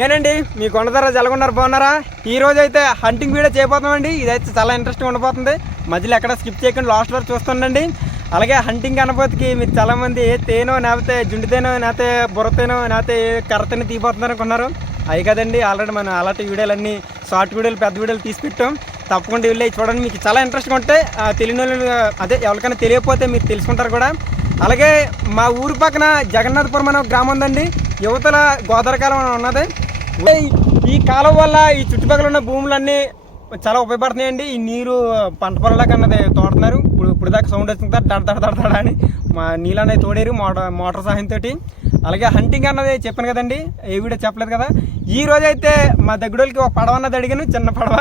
నేనండి మీ కొండధర జలగొండారు బాగున్నారా? ఈ రోజు అయితే హంటింగ్ వీడియో చేయబోతున్నామండి. ఇదైతే చాలా ఇంట్రెస్టింగ్ ఉండబోతుంది. మధ్యలో ఎక్కడ స్కిప్ చేయకుండా లాస్ట్ వరకు చూస్తుండండి. అలాగే హంటింగ్ అనబోతుకి మీరు చాలామంది తేనో లేకపోతే జుండితేనో లేకపోతే బుర్రతేనో లేకపోతే కర్రతేనో తీయబోతున్నారు అనుకున్నారు. అవి కదండి, ఆల్రెడీ మనం అలాంటి వీడియోలన్నీ షార్ట్ వీడియోలు పెద్ద వీడియోలు తీసి పెట్టాం. తప్పకుండా వెళ్ళి చూడండి. మీకు చాలా ఇంట్రెస్ట్గా ఉంటాయి. తెలియని వాళ్ళు అదే ఎవరికైనా తెలియకపోతే మీరు తెలుసుకుంటారు కూడా. అలాగే మా ఊరి పక్కన జగన్నాథపురం అనే గ్రామం ఉందండి. యువతల గోదావరికాలం ఉన్నది. ఈ కాలం వల్ల ఈ చుట్టుపక్కల ఉన్న భూములన్నీ చాలా ఉపయోగపడుతున్నాయండి. ఈ నీరు పంట పొలాలకు అన్నది తోడుతున్నారు. ఇప్పుడు దాకా సౌండ్ వస్తుంది దడ అని మా నీళ్ళు అనేది తోడేరు మోటార్ సహాయంతో. అలాగే హంటింగ్ అన్నది చెప్పాను కదండి, ఏ వీడియో చెప్పలేదు కదా. ఈ రోజు అయితే మా దగ్గరకి ఒక పడవ అన్నది అడిగాను, చిన్న పడవ.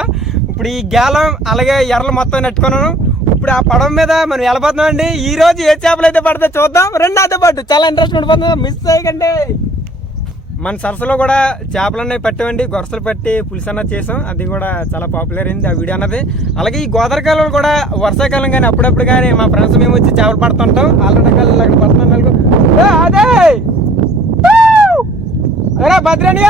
ఇప్పుడు ఈ గేలం అలాగే ఎర్రలు మొత్తం నెట్టుకున్నాను. ఇప్పుడు ఆ పడవ మీద మనం వెళ్ళిపోతున్నాం అండి. ఈ రోజు ఏ చేపలు అయితే పడితే చూద్దాం. రెండు అదే పాటు చాలా ఇంట్రెస్ట్ ఉండిపోతుంది, మిస్ అయ్యకండి. మన సరస్సులో కూడా చేపలన్నీ పట్టామండి, గొరసలు పట్టి పులుసు అన్నది చేసాం. అది కూడా చాలా పాపులర్ అయింది ఆ వీడియో అన్నది. అలాగే ఈ గోదావరికాలంలో కూడా వర్షాకాలం కానీ అప్పుడప్పుడు కానీ మా ఫ్రెండ్స్ మేము వచ్చి చేపలు పడుతుంటాం. ఆల్రెడీ అక్కడ పడుతున్నాం. అదే భద్రాని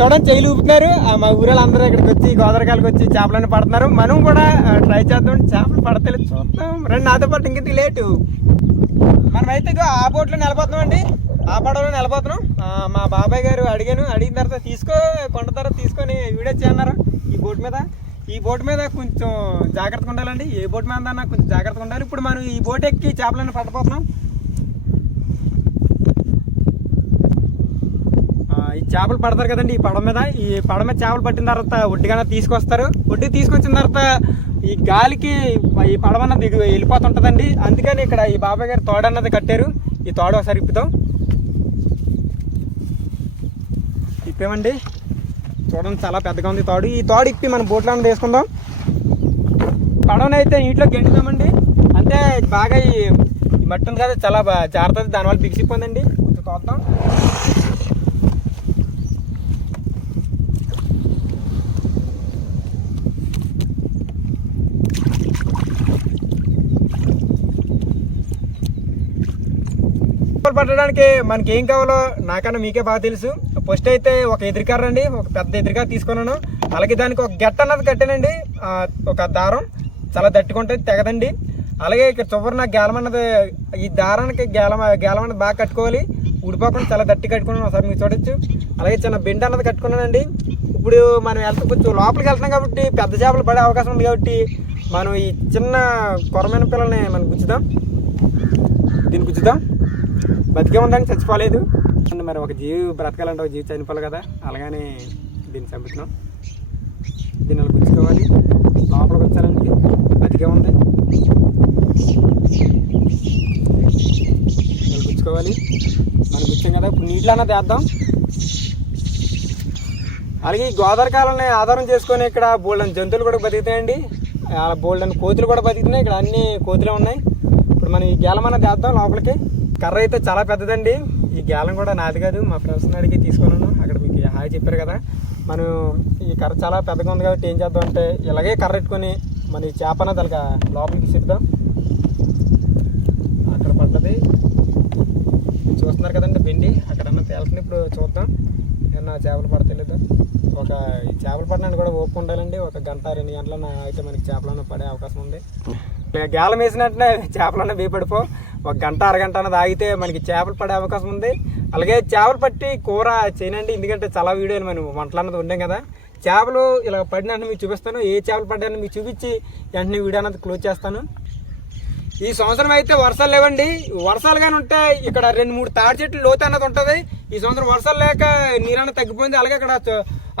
చూడండి, చెయ్యి ఊపుతున్నారు. మా ఊరిలో అందరూ ఇక్కడికి వచ్చి గోదావరికాయలకు వచ్చి చేపలన్నీ పడుతున్నారు. మనం కూడా ట్రై చేద్దాం, చేపలు పడతలే చూద్దాం. రెండు నాతో పాటు ఇంకెందుకు లేటు. మనమైతే ఆ బోట్లో నిలబోతున్నాం అండి, ఆ పడవలో నిలబోతున్నాం. మా బాబాయ్ గారు అడిగిన తర్వాత కొండ తర్వాత తీసుకొని వీడియో చేయన్నారు. ఈ బోట్ మీద కొంచెం జాగ్రత్తగా ఉండాలండి. ఏ బోట్ మీద అన్నా కొంచెం జాగ్రత్తగా ఉండాలి. ఇప్పుడు మనం ఈ బోట్ ఎక్కి చేపలన్నీ పట్టబోతున్నాం. ఈ చేపలు పడతారు కదండి ఈ పడవ మీద. ఈ పడవ మీద చేపలు పట్టిన తర్వాత ఒడ్డుగా తీసుకొస్తారు. ఒడ్డుకి తీసుకొచ్చిన తర్వాత ఈ గాలికి ఈ పడవ అన్నది వెళ్ళిపోతుంటుందండి. అందుకని ఇక్కడ ఈ బాబాయ్ గారు తోడు అన్నది కట్టారు. ఈ తోడు ఒకసారి ఇప్పేమండి. చూడండి, చాలా పెద్దగా ఉంది తాడు. ఈ తాడు ఇప్పి మనం బోట్లో అన్నది వేసుకుందాం. పడవని అయితే నీటిలో గెంటుదామండి. అంటే బాగా ఈ మట్టి ఉంది కదా, చాలా జాగ్రత్త, దానివల్ల బిగిసిపోయిందండి. కొంచెం తోద్దాం. పట్టడానికి మనకి ఏం కావాలో నాకన్నా మీకే బాగా తెలుసు. ఫస్ట్ అయితే ఒక ఎదురుకర్ర అండి, ఒక పెద్ద ఎదురుకర్ర తీసుకున్నాను. అలాగే దానికి ఒక గట్ట అన్నది కట్టానండి, ఒక దారం చాలా దట్టుకుంటుంది, తెగదండి. అలాగే ఇక్కడ చివరిన గేలం అన్నది, ఈ దారానికి గేలం అన్నది బాగా కట్టుకోవాలి, ఊడిపోకుండా చాలా దట్టి కట్టుకున్నాను. ఒకసారి మీకు చూడొచ్చు. అలాగే చిన్న బెండ అన్నది కట్టుకున్నానండి. ఇప్పుడు మనం వెళ్తే కొంచెం లోపలికి వెళ్తున్నాం కాబట్టి పెద్ద చేపలు పడే అవకాశం ఉంది. కాబట్టి మనం ఈ చిన్న కొరమైన పిల్లల్ని మనం దీన్ని గుచ్చుదాం. బతికే ఉందని చచ్చిపోలేదు. మరి ఒక జీవి బ్రతకాలంటే ఒక జీవి చనిపోవాలి కదా, అలాగని దీన్ని చంపుతున్నాం. దీన్ని అలా గుచ్చుకోవాలి, లోపలికి వచ్చాలండి. బతికే ఉంది, గుచ్చుకోవాలి. మనం గుచ్చాం కదా, ఇప్పుడు నీటిలో అన్నది వేద్దాం. అలాగే ఈ గోదావరికాలని ఆధారం చేసుకొని ఇక్కడ బోల్డెన్ జంతువులు కూడా బతుకుతాయండి. అలా బోల్డెన్ కోతులు కూడా బతుకుతున్నాయి. ఇక్కడ అన్ని కోతులే ఉన్నాయి. ఇప్పుడు మనం ఈ గేలం అన్నది వేద్దాం లోపలికి. కర్ర అయితే చాలా పెద్దదండి. ఈ గేలం కూడా నాది కాదు, మా ఫ్రెండ్స్ని అడిగి తీసుకున్నాను. అక్కడ మీకు హాయ్ చెప్పారు కదా. మనం ఈ కర్ర చాలా పెద్దగా ఉంది కాబట్టి ఏం చేద్దాం అంటే ఇలాగే కర్ర పెట్టుకొని మన ఈ చేప అన్నది అలాగా లోపలికి సిద్దాం. అక్కడ పడ్డది చూస్తున్నారు కదండి బెండి, అక్కడన్నా తేలుతుంది. ఇప్పుడు చూద్దాం ఏమన్నా చేపలు పడతలేదు. ఈ చేపలు పడడానికి కూడా ఓపిక ఉండాలండి. ఒక గంట 2 గంటలన్నా అయితే మనకి చేపలన్నా పడే అవకాశం ఉంది. గేలం వేసినట్టునే చేపలన్నా వేపడిపో. ఒక గంట అరగంట అన్నది ఆగితే మనకి చేపలు పడే అవకాశం ఉంది. అలాగే చేపలు పట్టి కూర చేయనండి, ఎందుకంటే చాలా వీడియోలు మనం వంటలు అన్నది ఉండాం కదా. చేపలు ఇలా పడినట్టు మీకు చూపిస్తాను. ఏ చేపలు పడ్డాయని మీకు చూపించి వెంటనే వీడియో అన్నది క్లోజ్ చేస్తాను. ఈ సంవత్సరం అయితే వర్షాలు లేవండి. వర్షాలు కానీ ఉంటే ఇక్కడ 2-3 తాడి చెట్లు లోతు అన్నది ఉంటుంది. ఈ సంవత్సరం వర్షాలు లేక నీరు అన్నది తగ్గిపోయింది. అలాగే అక్కడ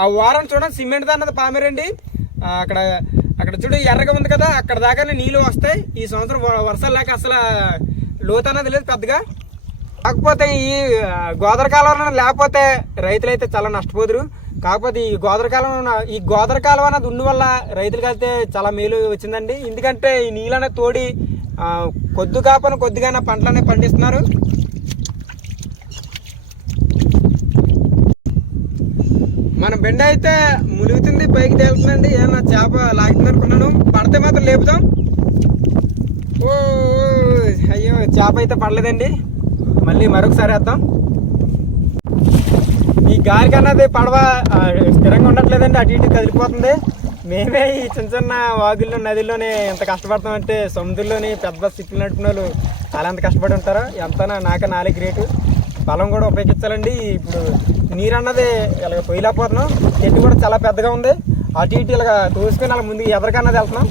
ఆ వారం చూడండి సిమెంట్ అన్నది పామేరండి. అక్కడ చూడు ఎర్రగా ఉంది కదా, అక్కడ దాకానే నీళ్ళు వస్తాయి. ఈ సంవత్సరం వర్షాలు లేక అసలు లోతు అన్నది లేదు పెద్దగా. కాకపోతే ఈ గోదావరికాలం లేకపోతే రైతులైతే చాలా నష్టపోదురు. కాకపోతే ఈ గోదావరికాలం అన్నది ఉండి వల్ల రైతులకి అయితే చాలా మేలు వచ్చిందండి. ఎందుకంటే ఈ నీళ్ళు అనేది తోడి కొద్దిగా పంటలనే పండిస్తున్నారు. మన బెండ అయితే ములుగుతుంది, పైకి తేలుతుందండి. ఏమన్నా చేప లాగుతుంది అనుకున్నాను, పడితే మాత్రం లేపుదాం. ఓ అయ్యో, చేప అయితే పడలేదండి. మళ్ళీ మరొకసారి వేద్దాం. ఈ గాలికి అన్నది పడవ స్థిరంగా ఉండట్లేదండి, అటు ఇటు కదిలిపోతుంది. మేమే ఈ చిన్న చిన్న వాగుల్లో నదిలోనే ఎంత కష్టపడతామంటే సముద్రంలోని పెద్ద సిక్కులు నడిపిన వాళ్ళు అలా ఎంత కష్టపడి ఉంటారో ఎంతనా నాలుగు గ్రేటు. బలం కూడా ఉపయోగించాలండి. ఇప్పుడు నీరు అన్నది ఇలాగ పొయ్యిలేకపోతున్నాం, చెట్టు కూడా చాలా పెద్దగా ఉంది, అటు ఇటు ఇలాగ తోసుకొని అలా ముందుకు ఎదరికన్నది వెళ్తున్నాం.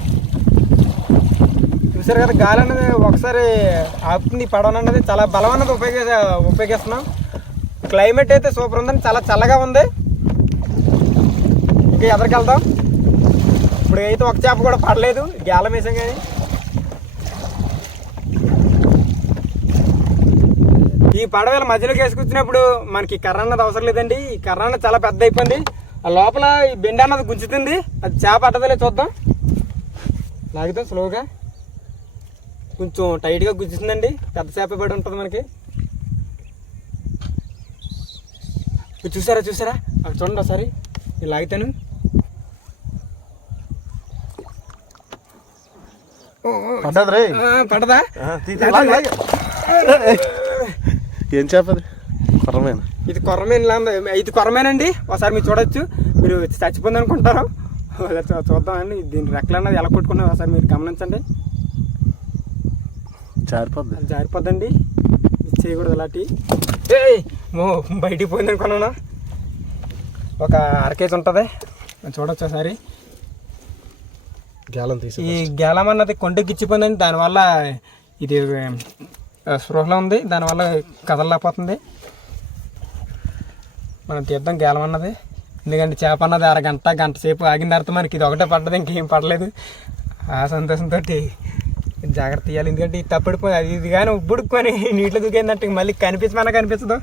చూసారు కదా, గాలి అన్నది ఒకసారి ఆపుతుంది. పడవ అన్నది చాలా బలం అన్నది ఉపయోగిస్తున్నాం. క్లైమేట్ అయితే సూపర్ ఉందండి, చాలా చల్లగా ఉంది. ఇంకా ఎదరికి వెళ్దాం. ఇప్పుడు అయితే ఒక చేప కూడా పడలేదు, గేలం వేసాం. కానీ ఈ పడవల మధ్యలోకి వేసుకొచ్చినప్పుడు మనకి కర్ర అన్నది అవసరం లేదండి. ఈ కర్ర అన్నది చాలా పెద్ద అయిపోయింది, ఆ లోపల ఈ బెండ అన్నది గుంజుతుంది. అది చేప పట్టదలే చూద్దాం. లాగుతాం స్లోగా, కొంచెం టైట్గా గుంజుతుందండి. పెద్ద చేప పడి ఉంటుంది మనకి. చూసారా అక్కడ చూడండి ఒకసారి. నేను లాగుతాను. పడదా? ఏం చేపది? కొర్రమేన. ఇది కొర్రమేనండి. ఒకసారి మీరు చూడొచ్చు. మీరు చచ్చిపోయింది అనుకుంటారు, చూద్దామండి. దీని రెక్కలు అన్నది ఎలా కొట్టుకున్నా ఒకసారి మీరు గమనించండి. జారిపోద్దండి, చేయకూడదు అలాంటి. బయటికి పోయింది అనుకున్నాను. ఒక అరకేజీ ఉంటుంది, చూడొచ్చు ఒకసారి. ఈ గేలం అన్నది కొండకి ఇచ్చిపోయిందండి, దానివల్ల ఇది స్పృహలో ఉంది, దానివల్ల కదలలేకపోతుంది. మనం తీద్దాం గేలం అన్నది. ఎందుకంటే చేప అన్నది గంట సేపు ఆగిన తర్వాత మనకి ఇది ఒకటే పడ్డది, ఇంకేం పడలేదు. ఆ సంతోషంతో జాగ్రత్త తీయాలి. ఎందుకంటే ఇది తప్పడిపోయి ఇది కానీ ఉబ్బుడుకొని నీటిలో దూకేందంటే మళ్ళీ కనిపించదు.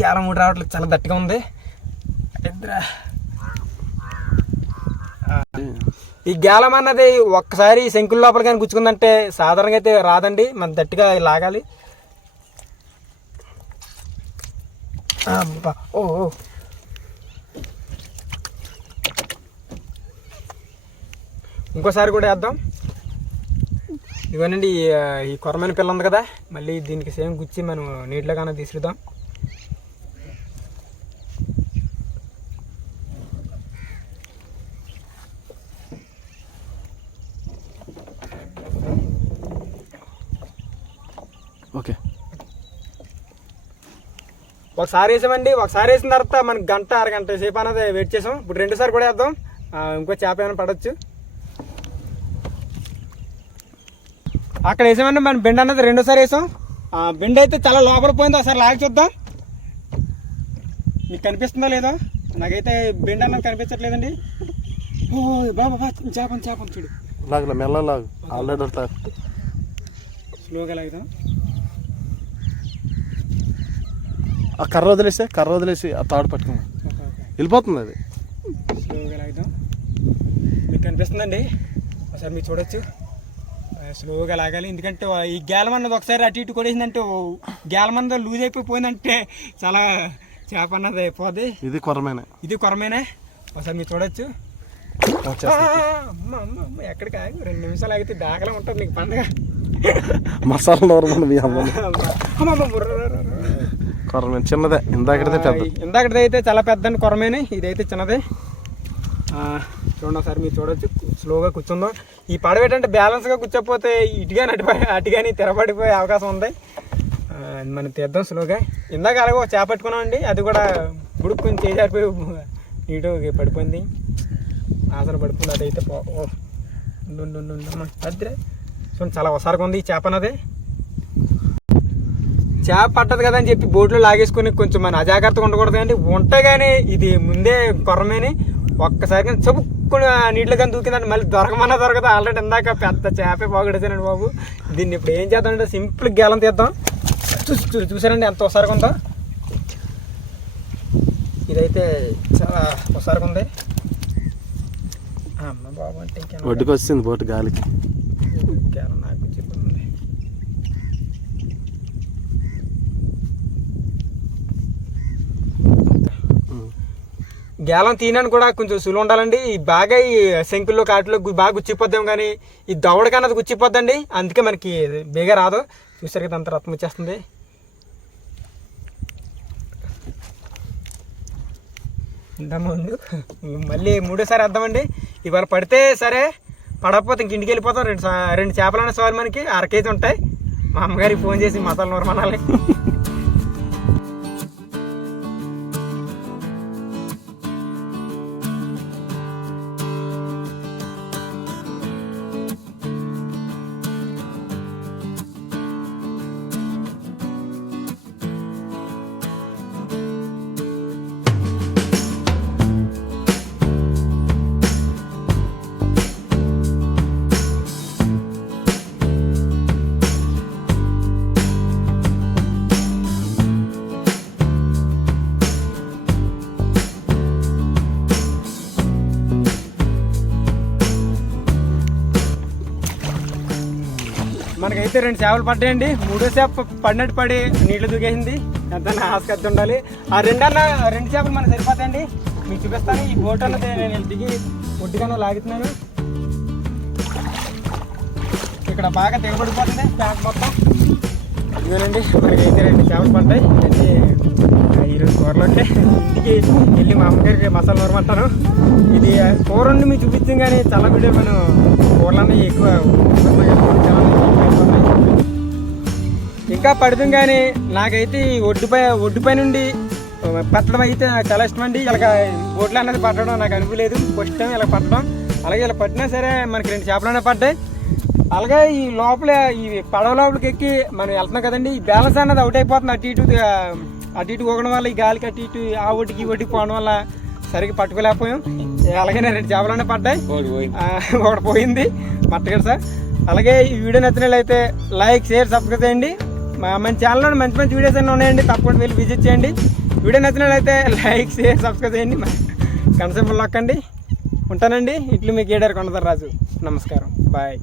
గేలం మూడు రావట్లేదు, చాలా గట్టిగా ఉంది. ఈ గేలం అన్నది ఒక్కసారి శంకుల లోపల కానీ గుచ్చుకుందంటే సాధారణంగా అయితే రాదండి, మనం గట్టిగా లాగాలి. ఇంకోసారి కూడా వేద్దాం. ఇవన్నీ ఈ కొరమైన పిల్ల ఉంది కదా, మళ్ళీ దీనికి సేమ్ గుచ్చి మనం నీటిలో కానీ తీసుకుదాం. ఓకే, ఒకసారి వేసామండి. ఒకసారి వేసిన తర్వాత మనకి అరగంట సేపు అన్నది వెయిట్ చేసాం. ఇప్పుడు రెండోసారి కూడా వేద్దాం, ఇంకో చేప ఏమైనా పడవచ్చు. అక్కడ వేసామండి మనం బెండ అన్నది రెండోసారి వేసాం. బెండ అయితే చాలా లోపల పోయింది, ఒకసారి లాగి చూద్దాం. మీకు కనిపిస్తుందో లేదో, నాకైతే బెండ అన్నది కనిపించట్లేదండి. ఓ బాబా, చేప చూడు. మెల్లలాగు, ఆల్రెడీ స్లోగా లాగుదాం. ఆ కర్ర వదిలేసి ఆ తాడు పట్టుకుని వెళ్ళిపోతుంది. అది స్లోగా లాగుదాం. మీకు కనిపిస్తుందండి, ఒకసారి మీరు చూడొచ్చు. స్లోగా లాగాలి, ఎందుకంటే ఈ గేలం అన్నది ఒకసారి అటు ఇటు కొడేసిందంటే గేలం అన్నది లూజ్ అయిపోయిందంటే చాలా చేప అన్నది అయిపోద్ది. ఇది కొరమేనే. ఒకసారి మీరు చూడొచ్చు. అమ్మ ఎక్కడికి ఆగి 2 నిమిషాలు ఆగితే దాఖలా ఉంటుంది నీకు పండుగ. మసాలా కొరమేన చిన్నదే, ఇందాకటిది అయితే చాలా పెద్ద కొరమేనే, ఇదైతే చిన్నదే. చూడండి ఒకసారి మీరు చూడొచ్చు. స్లోగా కూర్చుందాం. ఈ పడవ ఏంటంటే బ్యాలెన్స్గా కూర్చోకపోతే ఇటుగాని అటుగాని తిరబడిపోయే అవకాశం ఉంది. మనం తీద్దాం స్లోగా. ఇందాక అలాగే ఒక చేప పట్టుకున్నామండి, అది కూడా బుడుక్కుని చేజారిపోయి నీటుగా పడిపోయింది, ఆసన పడిపోయింది. అదైతే అదే చూడండి, చాలా ఒకసారిగా ఉంది ఈ చేప అన్నది. చేప పట్టదు కదా అని చెప్పి బోట్లో లాగేసుకుని కొంచెం మన అజాగ్రత్తగా ఉండకూడదు. కానీ ఉంటే కానీ ఇది ముందే కొర్రమేని ఒక్కసారి కానీ చెప్పుకుని నీటిలో కానీ దూకిందంటే మళ్ళీ దొరకదు. ఆల్రెడీ ఇందాక పెద్ద చేపే బాగుడేసానండి బాబు. దీన్ని ఇప్పుడు ఏం చేద్దామంటే సింపుల్ గేలం తీద్దాం. చూసారండి ఎంత ఒకసారిగా ఉందో. ఇదైతే చాలా ఒకసారిగా ఉంది. అమ్మ బాబు అంటే ఇంకా ఒడ్డుకు వచ్చింది బోటు గాలికి. గేలం నాకు చెప్తుంది. గేలం తీయడానికి కూడా కొంచెం సులువు ఉండాలండి. బాగా ఈ శంకుల్లో కాటిలో బాగా గుచ్చిపోద్దాం, కానీ ఈ దవడకన్నది గుచ్చిపోద్దండి, అందుకే మనకి బేగా రాదు. చూసారు కదా అంత రత్నం వచ్చేస్తుంది. ముందు మళ్ళీ మూడోసారి వేద్దామండి. ఇవాళ పడితే సరే, పడకపోతే ఇంక ఇంటికి వెళ్ళిపోతాం. రెండు చేపలనే సవాలు మనకి 1/2 కేజీ ఉంటాయి. మా అమ్మగారికి ఫోన్ చేసి మసాలా నూరు మనాలి. మనకైతే 2 చేపలు పడ్డాయండి. 3వ చేప పడినట్టు పడి నీళ్ళు దూకేసింది. ఎంత ఆసక్తి ఉండాలి. ఆ 2 చేపలు మనకు సరిపోతాయండి. మీకు చూపిస్తాను. ఈ బోట్ అన్నది నేను దిగి ఒడ్డుగానే లాగుతున్నాను. ఇక్కడ బాగా తెగబడిపోతుంది ప్యాంక్ మొత్తం. ఇదేనండి మనకైతే 2 చేపలు పడ్డాయి. ఇవన్నీ ఈరోజు కూరలోకి ఇంటికి వెళ్ళి మా అమ్మగారికి మసాలా నూరమంటాను. ఇది కూర ఉండి మీకు చూపించాం కానీ చాలా వీడియో మనం కూరలన్నీ ఎక్కువ ఇంకా పడుతుంది. కానీ నాకైతే ఈ ఒడ్డుపై నుండి పట్టడం అయితే నాకు చాలా ఇష్టం అండి. ఇలా బోట్లు అన్నది పట్టడం నాకు అనిపించలేదు ఫస్ట్ టైం ఇలా పట్టడం. అలాగే ఇలా పట్టినా సరే మనకి 2 చేపలనే పడ్డాయి. అలాగే ఈ లోపల ఈ పడవ లోపలికి ఎక్కి మనం వెళ్తున్నాం కదండి, ఈ బ్యాలెన్స్ అన్నది అవుట్ అయిపోతుంది. అటు ఇటు ఊగడం వల్ల, ఈ గాలికి అటు ఇటు ఆ ఒడ్డుకి ఈ ఒడ్డుకి పోవడం వల్ల సరిగ్గా పట్టుకోలేకపోయాం. అలాగే 2 చేపలనే పడ్డాయి. ఒకటి పోయింది మట్టగడ సార్. అలాగే ఈ వీడియో నచ్చినట్లయితే లైక్, షేర్, సబ్స్క్రైబ్ చేయండి. మన ఛానల్లో మంచి వీడియోస్ అన్నీ ఉన్నాయండి, తప్పకుండా వెళ్ళి విజిట్ చేయండి. వీడియో నచ్చినట్లయితే లైక్, షేర్, సబ్స్క్రైబ్ చేయండి. కన్సెప్ట్ నొక్కండి. ఉంటానండి. ఇట్లు మీ కేడార్ కొండదర్ రాజు. నమస్కారం. బాయ్.